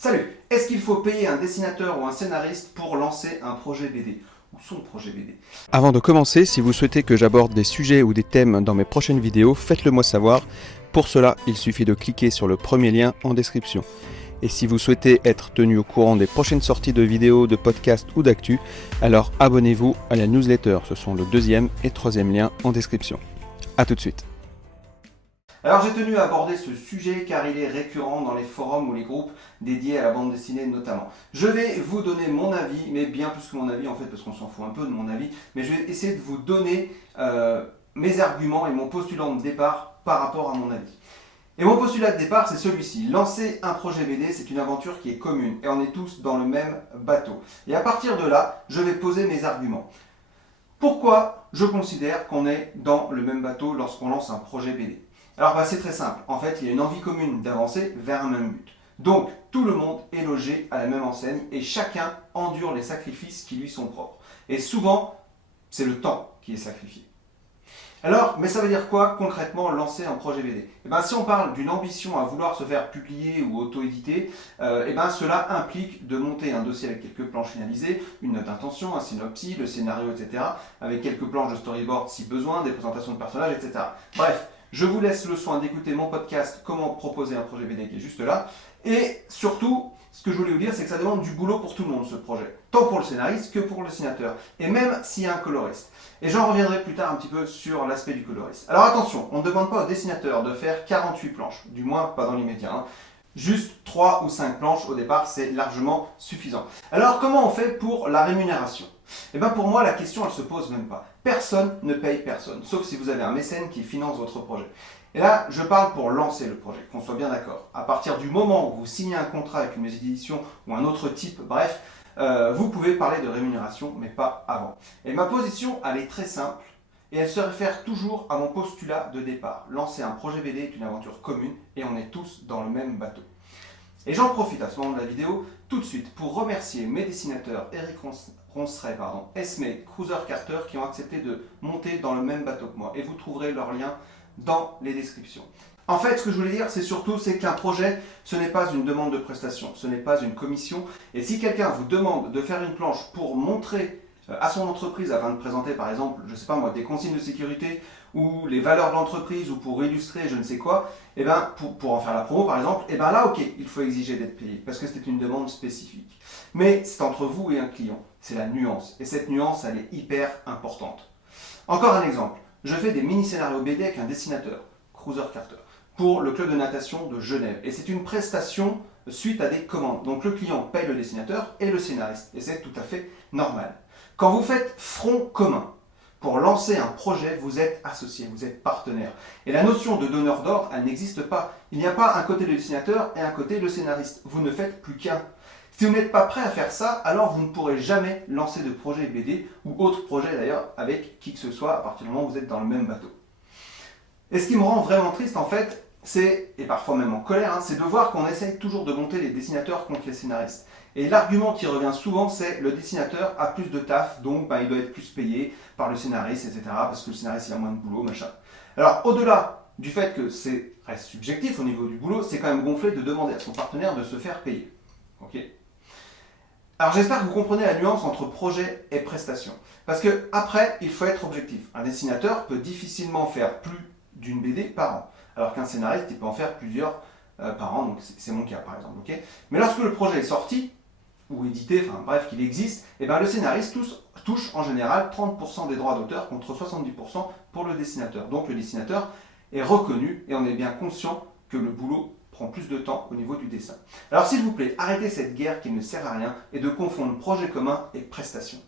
Salut! Est-ce qu'il faut payer un dessinateur ou un scénariste pour lancer un projet BD ou son projet BD? Avant de commencer, si vous souhaitez que j'aborde des sujets ou des thèmes dans mes prochaines vidéos, faites-le moi savoir. Pour cela, il suffit de cliquer sur le premier lien en description. Et si vous souhaitez être tenu au courant des prochaines sorties de vidéos, de podcasts ou d'actu, alors abonnez-vous à la newsletter. Ce sont le deuxième et troisième lien en description. A tout de suite. Alors j'ai tenu à aborder ce sujet car il est récurrent dans les forums ou les groupes dédiés à la bande dessinée notamment. Je vais vous donner mon avis, mais bien plus que mon avis en fait parce qu'on s'en fout un peu de mon avis, mais je vais essayer de vous donner mes arguments et mon postulat de départ par rapport à mon avis. Et mon postulat de départ, c'est celui-ci. Lancer un projet BD, c'est une aventure qui est commune et on est tous dans le même bateau. Et à partir de là, je vais poser mes arguments. Pourquoi je considère qu'on est dans le même bateau lorsqu'on lance un projet BD? Alors c'est très simple. En fait, il y a une envie commune d'avancer vers un même but. Donc, tout le monde est logé à la même enseigne et chacun endure les sacrifices qui lui sont propres. Et souvent, c'est le temps qui est sacrifié. Alors, mais ça veut dire quoi concrètement lancer un projet BD? Si on parle d'une ambition à vouloir se faire publier ou auto-éditer, cela implique de monter un dossier avec quelques planches finalisées, une note d'intention, un synopsis, le scénario, etc. Avec quelques planches de storyboard si besoin, des présentations de personnages, etc. Bref, je vous laisse le soin d'écouter mon podcast Comment proposer un projet BD qui est juste là. Et surtout, ce que je voulais vous dire, c'est que ça demande du boulot pour tout le monde ce projet. Tant pour le scénariste que pour le dessinateur. Et même s'il y a un coloriste. Et j'en reviendrai plus tard un petit peu sur l'aspect du coloriste. Alors attention, on ne demande pas au dessinateur de faire 48 planches. Du moins, pas dans l'immédiat. Juste 3 ou 5 planches au départ, c'est largement suffisant. Alors comment on fait pour la rémunération? Pour moi, la question, elle se pose même pas. Personne ne paye personne, sauf si vous avez un mécène qui finance votre projet. Et là, je parle pour lancer le projet, qu'on soit bien d'accord. À partir du moment où vous signez un contrat avec une maison d'édition ou un autre type, bref, vous pouvez parler de rémunération, mais pas avant. Et ma position, elle est très simple, et elle se réfère toujours à mon postulat de départ. Lancer un projet BD est une aventure commune, et on est tous dans le même bateau. Et j'en profite à ce moment de la vidéo, tout de suite, pour remercier mes dessinateurs Eric Ronstray, Esme, Cruiser Carter, qui ont accepté de monter dans le même bateau que moi. Et vous trouverez leurs liens dans les descriptions. En fait, ce que je voulais dire, c'est qu'un projet, ce n'est pas une demande de prestation, ce n'est pas une commission. Et si quelqu'un vous demande de faire une planche pour montrer à son entreprise, afin de présenter par exemple, je sais pas moi, des consignes de sécurité ou les valeurs de l'entreprise ou pour illustrer je ne sais quoi, pour en faire la promo par exemple, là ok, il faut exiger d'être payé parce que c'est une demande spécifique. Mais c'est entre vous et un client, c'est la nuance. Et cette nuance, elle est hyper importante. Encore un exemple, je fais des mini-scénarios BD avec un dessinateur, Cruiser Carter, pour le club de natation de Genève. Et c'est une prestation suite à des commandes. Donc le client paye le dessinateur et le scénariste. Et c'est tout à fait normal. Quand vous faites front commun pour lancer un projet, vous êtes associé, vous êtes partenaire. Et la notion de donneur d'ordre, elle n'existe pas. Il n'y a pas un côté le dessinateur et un côté le scénariste. Vous ne faites plus qu'un. Si vous n'êtes pas prêt à faire ça, alors vous ne pourrez jamais lancer de projet BD ou autre projet d'ailleurs avec qui que ce soit à partir du moment où vous êtes dans le même bateau. Et ce qui me rend vraiment triste en fait, et parfois même en colère, c'est de voir qu'on essaye toujours de monter les dessinateurs contre les scénaristes. Et l'argument qui revient souvent, c'est le dessinateur a plus de taf, donc il doit être plus payé par le scénariste, etc. Parce que le scénariste il a moins de boulot, machin. Alors au-delà du fait que c'est reste subjectif au niveau du boulot, c'est quand même gonflé de demander à son partenaire de se faire payer. Ok ? Alors j'espère que vous comprenez la nuance entre projet et prestation. Parce que après, il faut être objectif. Un dessinateur peut difficilement faire plus d'une BD par an, alors qu'un scénariste, il peut en faire plusieurs par an, donc c'est mon cas par exemple. Okay, mais lorsque le projet est sorti, ou édité, enfin bref, qu'il existe, le scénariste touche en général 30% des droits d'auteur contre 70% pour le dessinateur. Donc le dessinateur est reconnu et on est bien conscient que le boulot prend plus de temps au niveau du dessin. Alors s'il vous plaît, arrêtez cette guerre qui ne sert à rien et de confondre projet commun et prestation.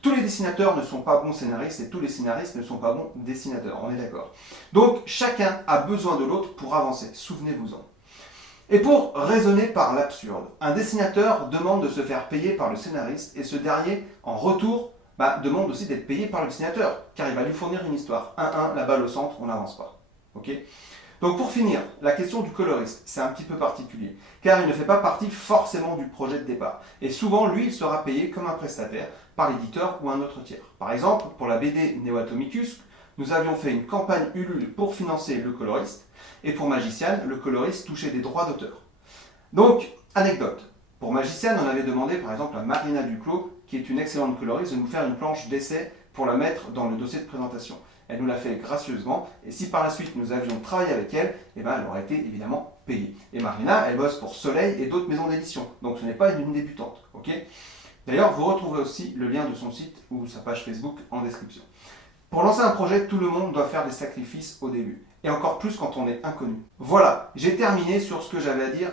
Tous les dessinateurs ne sont pas bons scénaristes et tous les scénaristes ne sont pas bons dessinateurs, on est d'accord. Donc chacun a besoin de l'autre pour avancer, souvenez-vous-en. Et pour raisonner par l'absurde, un dessinateur demande de se faire payer par le scénariste et ce dernier, en retour, demande aussi d'être payé par le dessinateur, car il va lui fournir une histoire. 1-1, la balle au centre, on n'avance pas. Okay, donc pour finir, la question du coloriste, c'est un petit peu particulier, car il ne fait pas partie forcément du projet de départ. Et souvent, lui, il sera payé comme un prestataire par l'éditeur ou un autre tiers. Par exemple, pour la BD Neoatomicus, nous avions fait une campagne Ulule pour financer le coloriste, et pour Magician, le coloriste touchait des droits d'auteur. Donc, Anecdote. Pour Magiciane, on avait demandé par exemple à Marina Duclos, qui est une excellente coloriste, de nous faire une planche d'essai pour la mettre dans le dossier de présentation. Elle nous l'a fait gracieusement, et si par la suite nous avions travaillé avec elle, eh ben, elle aurait été évidemment payée. Et Marina, elle bosse pour Soleil et d'autres maisons d'édition, donc ce n'est pas une débutante. Okay. D'ailleurs, vous retrouvez aussi le lien de son site ou sa page Facebook en description. Pour lancer un projet, tout le monde doit faire des sacrifices au début, et encore plus quand on est inconnu. Voilà, j'ai terminé sur ce que j'avais à dire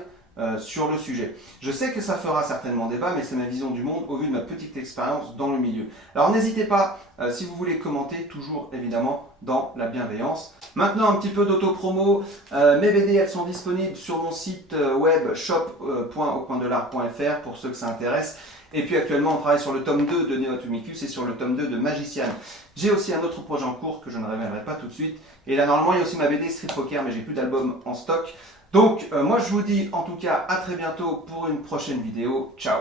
sur le sujet. Je sais que ça fera certainement débat, mais c'est ma vision du monde au vu de ma petite expérience dans le milieu. Alors n'hésitez pas, si vous voulez commenter, toujours évidemment dans la bienveillance. Maintenant un petit peu d'auto-promo. Mes BD elles sont disponibles sur mon site web shop.aucoindelart.fr pour ceux que ça intéresse. Et puis actuellement on travaille sur le tome 2 de Neo Atomicus et sur le tome 2 de Magiciane. J'ai aussi un autre projet en cours que je ne révélerai pas tout de suite. Et là normalement il y a aussi ma BD Street Poker, mais j'ai plus d'album en stock. Donc moi je vous dis en tout cas à très bientôt pour une prochaine vidéo. Ciao.